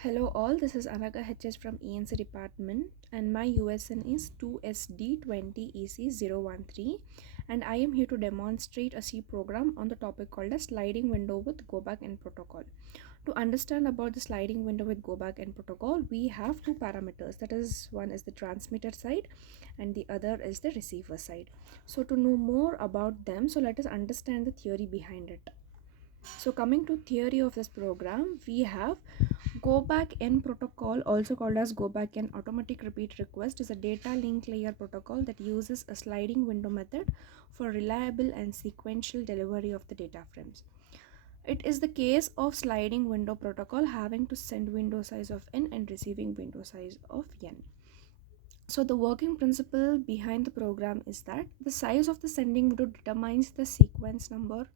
Hello all, this is Anaga HS from ENC department and my USN is 2SD20EC013 and I am here to demonstrate a C program on the topic called a sliding window with Go Backend protocol. To understand about the sliding window with Go Backend protocol, we have two parameters, that is one is the transmitter side and the other is the receiver side. So to know more about them, so let us understand the theory behind it. So coming to theory of this program, we have Go Back N protocol, also called as Go Back N automatic repeat request, is a data link layer protocol that uses a sliding window method for reliable and sequential delivery of the data frames. It is the case of sliding window protocol having to send window size of n and receiving window size of n. So the working principle behind the program is that the size of the sending window determines the sequence number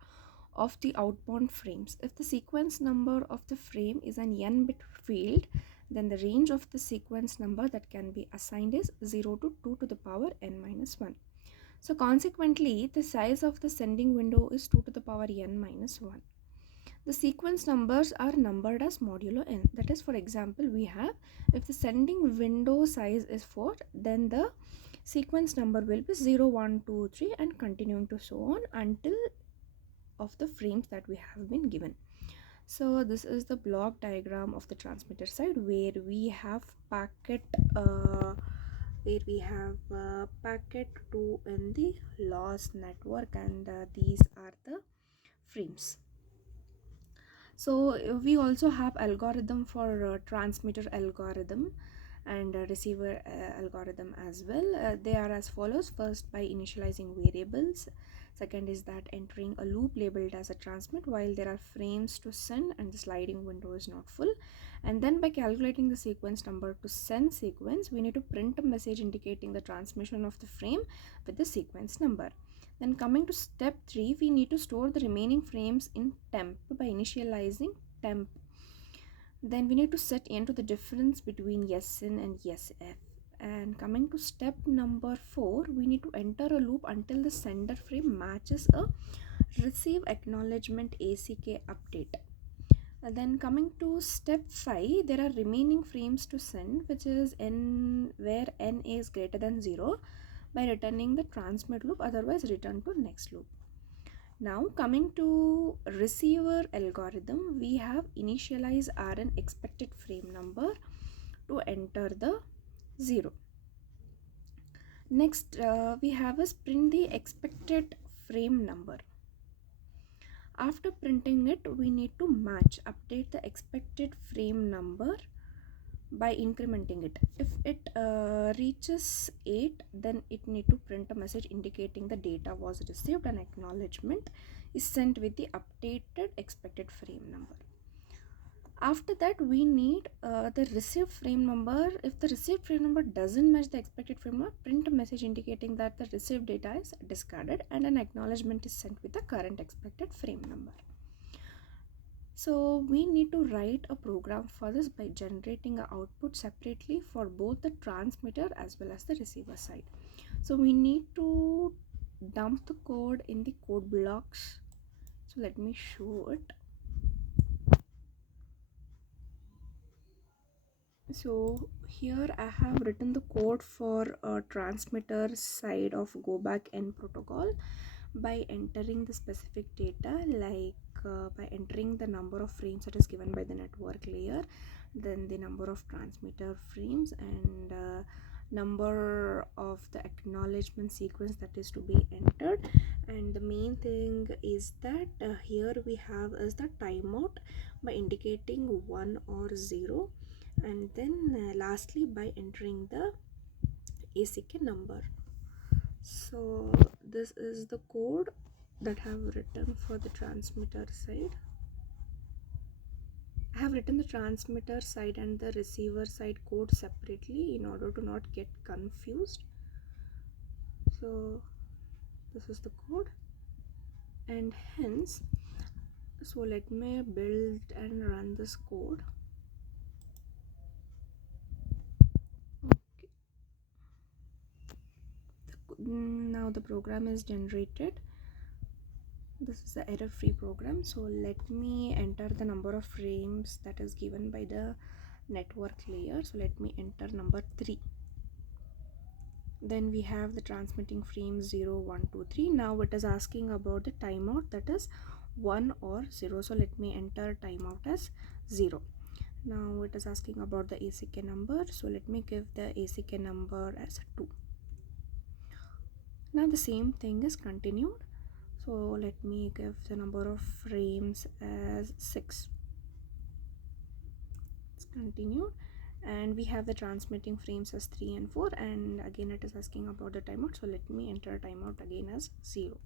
of the outbound frames. If the sequence number of the frame is an n-bit field, then the range of the sequence number that can be assigned is 0 to 2 to the power n minus 1. So consequently, the size of the sending window is 2 to the power n minus 1. The sequence numbers are numbered as modulo n. That is, for example, we have, if the sending window size is 4, then the sequence number will be 0, 1, 2, 3 and continuing to so on until of the frames that we have been given. So this is the block diagram of the transmitter side where we have packet 2 in the loss network, and these are the frames. So we also have algorithm for transmitter algorithm and receiver algorithm as well. They are as follows: first, by initializing variables; second is that entering a loop labeled as a transmit while there are frames to send and the sliding window is not full; and then by calculating the sequence number to send sequence, we need to print a message indicating the transmission of the frame with the sequence number. Then coming to step 3, we need to store the remaining frames in temp by initializing temp. Then we need to set n to the difference between SN and SF. And coming to step number 4, we need to enter a loop until the sender frame matches a receive acknowledgement ACK update. And then coming to step 5, there are remaining frames to send, which is n where n is greater than 0 by returning the transmit loop, otherwise return to next loop. Now coming to receiver algorithm, we have initialize Rn expected frame number to enter the 0. Next we have a print the expected frame number. After printing it, we need to update the expected frame number by incrementing it. If it reaches 8, then it need to print a message indicating the data was received and acknowledgement is sent with the updated expected frame number. After that, we need the received frame number. If the received frame number doesn't match the expected frame number, print a message indicating that the received data is discarded and an acknowledgement is sent with the current expected frame number. So we need to write a program for this by generating an output separately for both the transmitter as well as the receiver side. So we need to dump the code in the code blocks. So let me show it. So here I have written the code for a transmitter side of Go Back N protocol by entering the specific data, like by entering the number of frames that is given by the network layer, then the number of transmitter frames, and number of the acknowledgement sequence that is to be entered. And the main thing is that here we have is the timeout by indicating 1 or 0, and then lastly by entering the ACK number. So this is the code that I have written for the transmitter side. I have written the transmitter side and the receiver side code separately in order to not get confused. So this is the code, and hence, so let me build and run this code. Okay. Now the program is generated. This is the error free program. So let me enter the number of frames that is given by the network layer. So let me enter number 3. Then we have the transmitting frame 0, 1, 2, 3. Now it is asking about the timeout, that is 1 or 0. So let me enter timeout as 0. Now it is asking about the ACK number, so let me give the ACK number as 2. Now the same thing is continued, so let me give the number of frames as 6. It's continued, and we have the transmitting frames as 3 and 4, and again it is asking about the timeout, so let me enter timeout again as 0.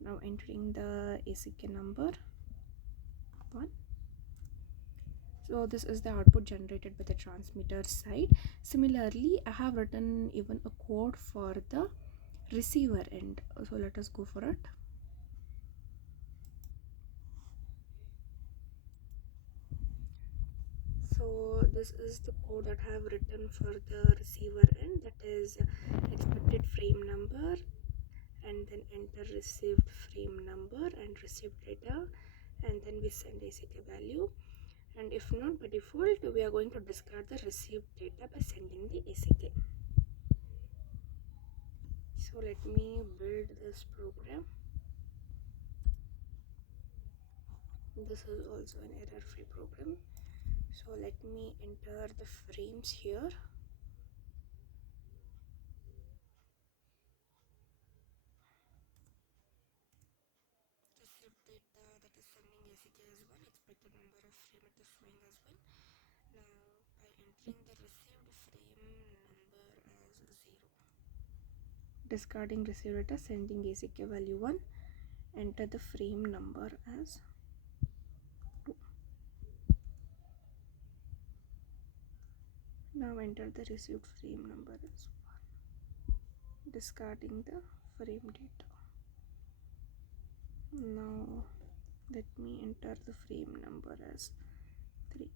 Now entering the ACK number 1. So this is the output generated by the transmitter side. Similarly, I have written even a code for the receiver end, so let us go for it. So this is the code that I have written for the receiver end, that is expected frame number, and then enter received frame number and received data, and then we send ACK value, and if not, by default we are going to discard the received data by sending the ACK. So let me build this program. This is also an error-free program, so let me enter the frames here. Received data, that is sending ACK as 1, expected number of frame it is showing as 1. Now by entering the received frame number as 0, discarding received data, sending ACK value 1, enter the frame number as 2. Now enter the received frame number as 1, discarding the frame data. Now let me enter the frame number as 3.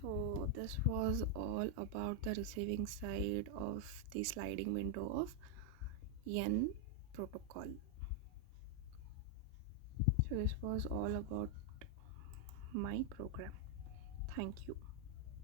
So this was all about the receiving side of the sliding window of N protocol. So this was all about my program. Thank you.